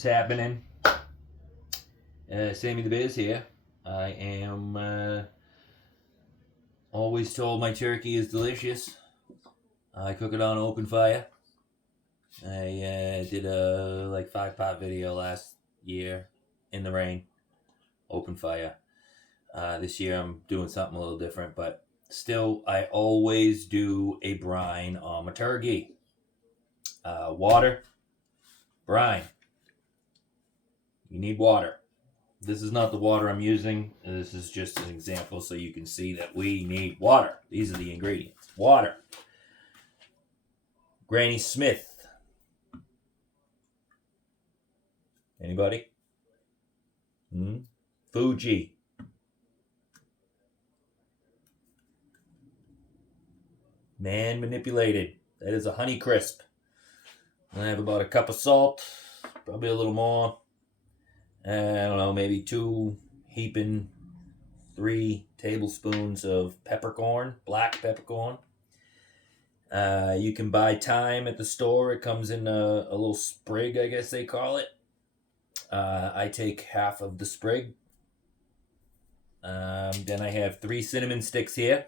What's happening? Samy the Biz here. I am always told my turkey is delicious. I cook it on open fire. I did a 5-part video last year in the rain, open fire. This year I'm doing something a little different, but still I always do a brine on my turkey. Water, brine. You need water. This is not the water I'm using. This is just an example so you can see that we need water. These are the ingredients. Water. Granny Smith. Anybody? Fuji. Man manipulated. That is a Honey Crisp. I have about a cup of salt. Probably a little more. I don't know, maybe 3 tablespoons of peppercorn, black peppercorn. You can buy thyme at the store. It comes in a little sprig, I guess they call it. I take half of the sprig. Then I have 3 cinnamon sticks here.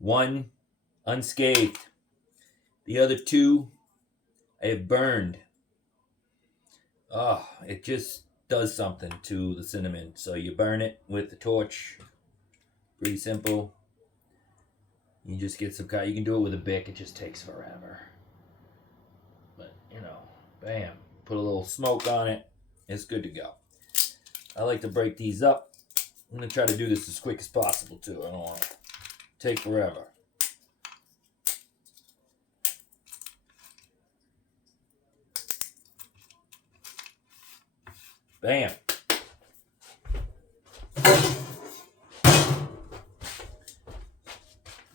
1 unscathed. The other 2 I have burned. Oh, it just does something to the cinnamon. So you burn it with the torch. Pretty simple. You just get some kind. You can do it with a Bic. It just takes forever. But, bam. Put a little smoke on it. It's good to go. I like to break these up. I'm going to try to do this as quick as possible, too. I don't want to take forever. Bam.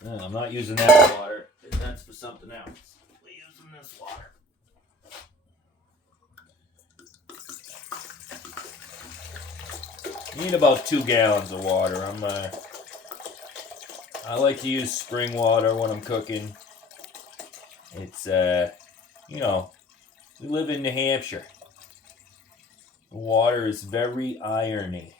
No, I'm not using that water. That's for something else. We're using this water. You need about 2 gallons of water. I like to use spring water when I'm cooking. It's we live in New Hampshire. The water is very irony.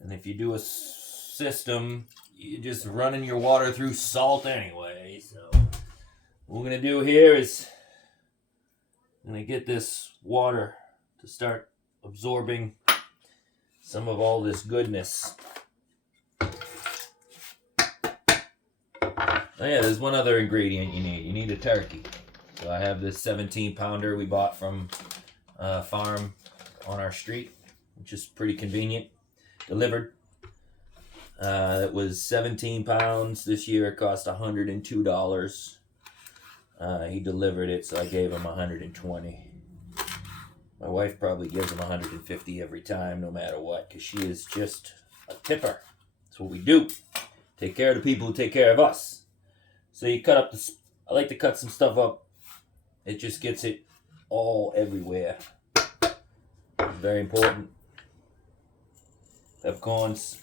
And if you do a system, you're just running your water through salt anyway. So what we're going to do here is I'm going to get this water to start absorbing some of all this goodness. Oh yeah, there's one other ingredient you need. You need a turkey. So I have this 17-pounder we bought from a farm on our street, which is pretty convenient. Delivered. It was 17 pounds. This year it cost $102. He delivered it, so I gave him $120. My wife probably gives him $150 every time, no matter what, because she is just a tipper. That's what we do. Take care of the people who take care of us. So you cut up I like to cut some stuff up. It just gets it all everywhere. It's very important. Peppercorns.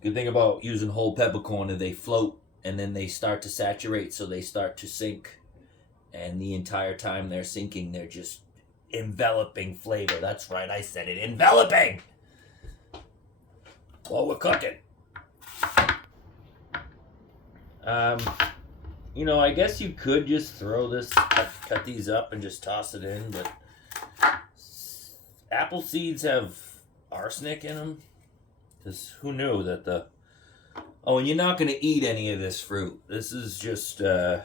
Good thing about using whole peppercorn is they float and then they start to saturate, so they start to sink. And the entire time they're sinking, they're just enveloping flavor. That's right, I said it. Enveloping! While we're cooking. I guess you could just throw this, cut these up and just toss it in, but apple seeds have arsenic in them. Because who knew that and you're not going to eat any of this fruit. This is just for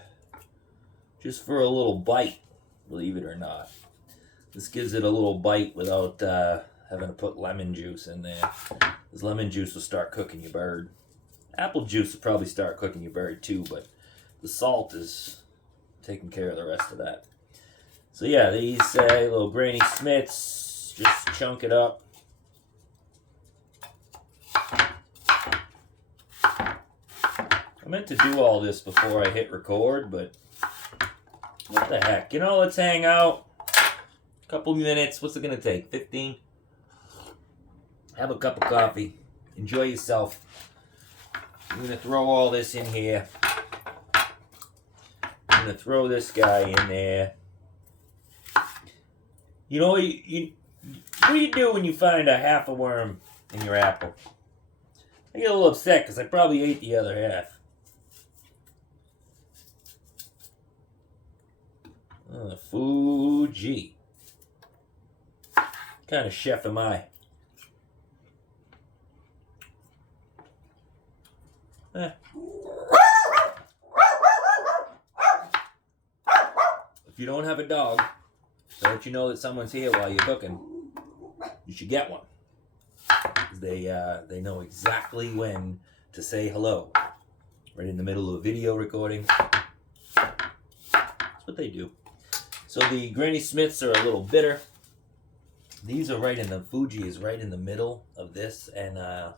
a little bite, believe it or not. This gives it a little bite without having to put lemon juice in there. Because lemon juice will start cooking your bird. Apple juice will probably start cooking your bird too, but the salt is taking care of the rest of that. So yeah, these little Granny Smiths, just chunk it up. I meant to do all this before I hit record, but what the heck? Let's hang out. A couple minutes. What's it going to take? 15? Have a cup of coffee. Enjoy yourself. I'm going to throw all this in here. I'm going to throw this guy in there. You know, what do you do when you find a half a worm in your apple? I get a little upset because I probably ate the other half. Fuji. What kind of chef am I? Eh. If you don't have a dog, so that you know that someone's here while you're cooking, you should get one. They know exactly when to say hello. Right in the middle of a video recording. That's what they do. So the Granny Smiths are a little bitter. These are right in the Fuji is right in the middle of this, and I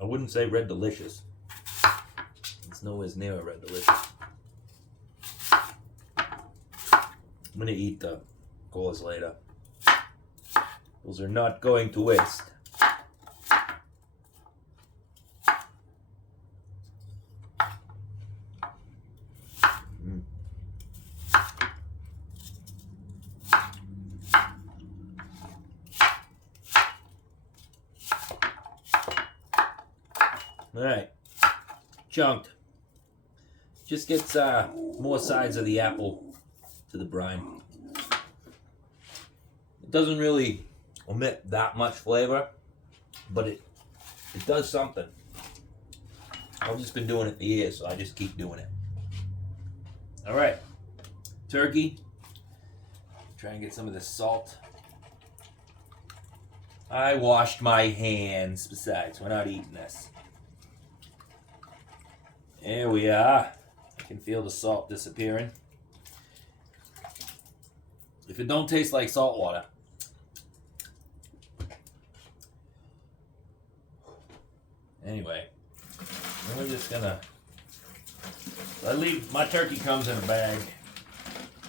wouldn't say Red Delicious. It's nowhere near a Red Delicious. I'm gonna eat the cores later. Those are not going to waste. Alright, chunked. Just gets more sides of the apple to the brine. It doesn't really omit that much flavor, but it does something. I've just been doing it for years, so I just keep doing it. Alright, turkey. Try and get some of this salt. I washed my hands, besides, we're not eating this. There we are. I can feel the salt disappearing. If it don't taste like salt water, anyway, we're just gonna. My turkey comes in a bag,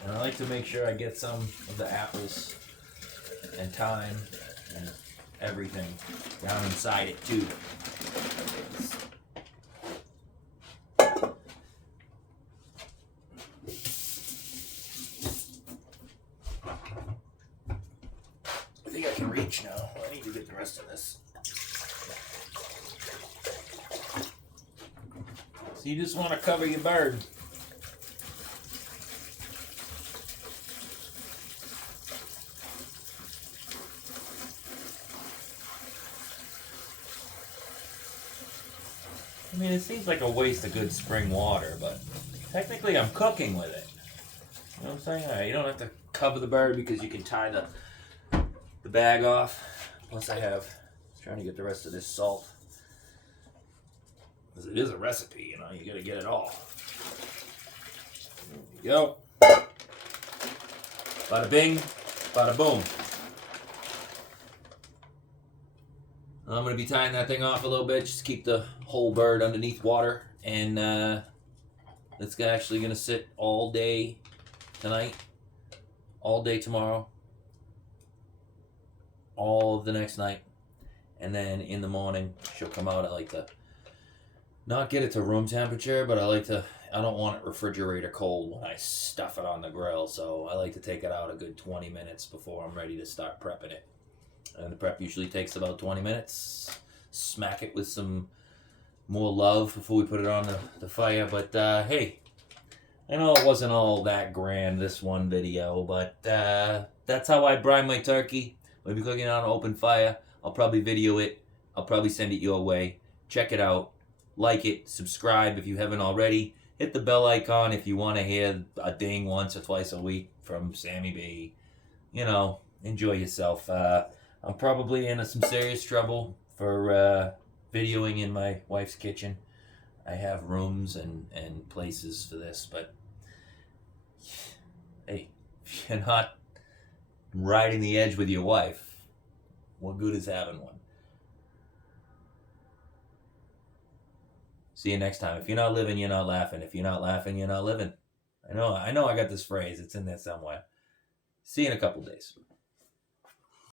and I like to make sure I get some of the apples and thyme and everything down inside it too. I think I can reach now. I need to get the rest of this. So you just want to cover your bird. I mean, it seems like a waste of good spring water, but technically I'm cooking with it. You know what I'm saying? Right, you don't have to cover the bird because you can tie the bag off. Plus I was trying to get the rest of this salt. Because it is a recipe, you know, you gotta get it all. There you go. Bada bing, bada boom. I'm gonna be tying that thing off a little bit, just keep the whole bird underneath water. And it's actually gonna sit all day tonight, all day tomorrow, all of the next night, and then in the morning she'll come out. I like to not get it to room temperature, but I don't want it refrigerator cold when I stuff it on the grill, so I like to take it out a good 20 minutes before I'm ready to start prepping it. And the prep usually takes about 20 minutes. Smack it with some more love before we put it on the fire. But hey, I know it wasn't all that grand, this one video, but that's how I brine my turkey. We'll be cooking it on an open fire. I'll probably video it. I'll probably send it your way. Check it out. Like it. Subscribe if you haven't already. Hit the bell icon if you want to hear a ding once or twice a week from Samy B. You know, enjoy yourself. I'm probably in some serious trouble for videoing in my wife's kitchen. I have rooms and places for this, but hey, if you're not riding the edge with your wife, what good is having one? See you next time. If you're not living, you're not laughing. If you're not laughing, you're not living. I know I got this phrase. It's in there somewhere. See you in a couple days.